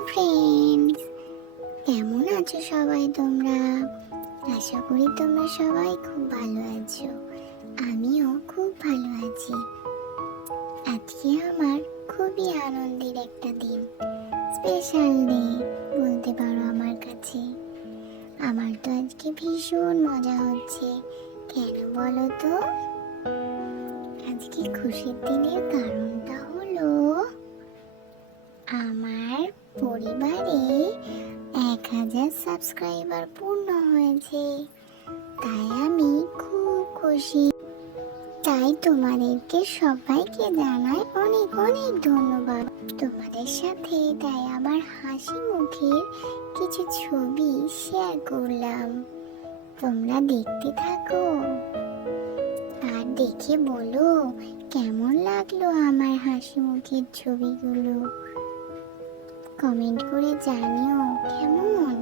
Friends কেমন আছো সবাই তোমরা? আশা করি তোমরা সবাই খুব ভালো আছো। আমিও খুব ভালো আছি। আজকে আমার খুবই আনন্দের একটা দিন। স্পেশাল ডে বলতে পারো আমার কাছে। আমার তো আজকে ভীষণ মজা হচ্ছে। কেন বলো তো? আজকে খুশির দিনের কারণটা হলো আমার এক হাজার সাবস্ক্রাইবার পূর্ণ হয়েছে। তাই আমি খুব খুশি। তাই তোমাদেরকে সবাইকে জানাই অনেক অনেক ধন্যবাদ। তোমাদের সাথে তাই আবার হাসি মুখের কিছু ছবি শেয়ার করলাম। তোমরা দেখতে থাকো। আর দেখে বলো, কেমন লাগল আমার হাসি মুখের ছবিগুলো? কমেন্ট করে জানিও, কেমন?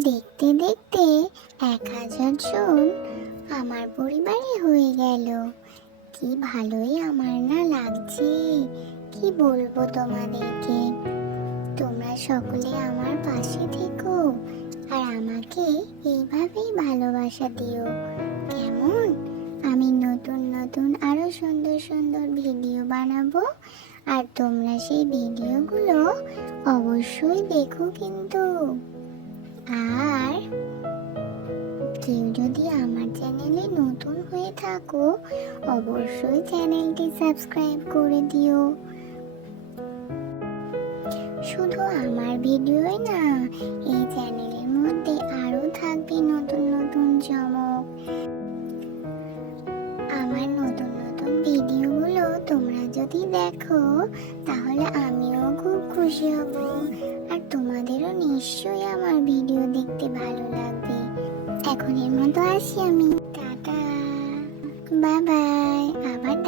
দেখতে দেখতে এক হাজার জন আমার পরিবারে হয়ে গেল। কি ভালোই আমার না লাগছে। কি বলব তোমাদেরকে? তোমরা সকলে আমার পাশে থেকো আর আমাকে এইভাবেই ভালোবাসা দিও। কেমন? নতুন নতুন আরও সুন্দর সুন্দর ভিডিও বানাবো। আর তোমরা সেই ভিডিওগুলো অবশ্যই দেখো কিন্তু। আর কেউ যদি আমার চ্যানেলে নতুন হয়ে থাকো, অবশ্যই চ্যানেলটি সাবস্ক্রাইব করে দিও। শুধু আমার ভিডিওই না দেখো, তাহলে আমিও খুব খুশি হব। আর তোমাদেরও নিশ্চয়ই আমার ভিডিও দেখতে ভালো লাগবে। এখন এর মতো আসি আমি। টাটা। Bye bye.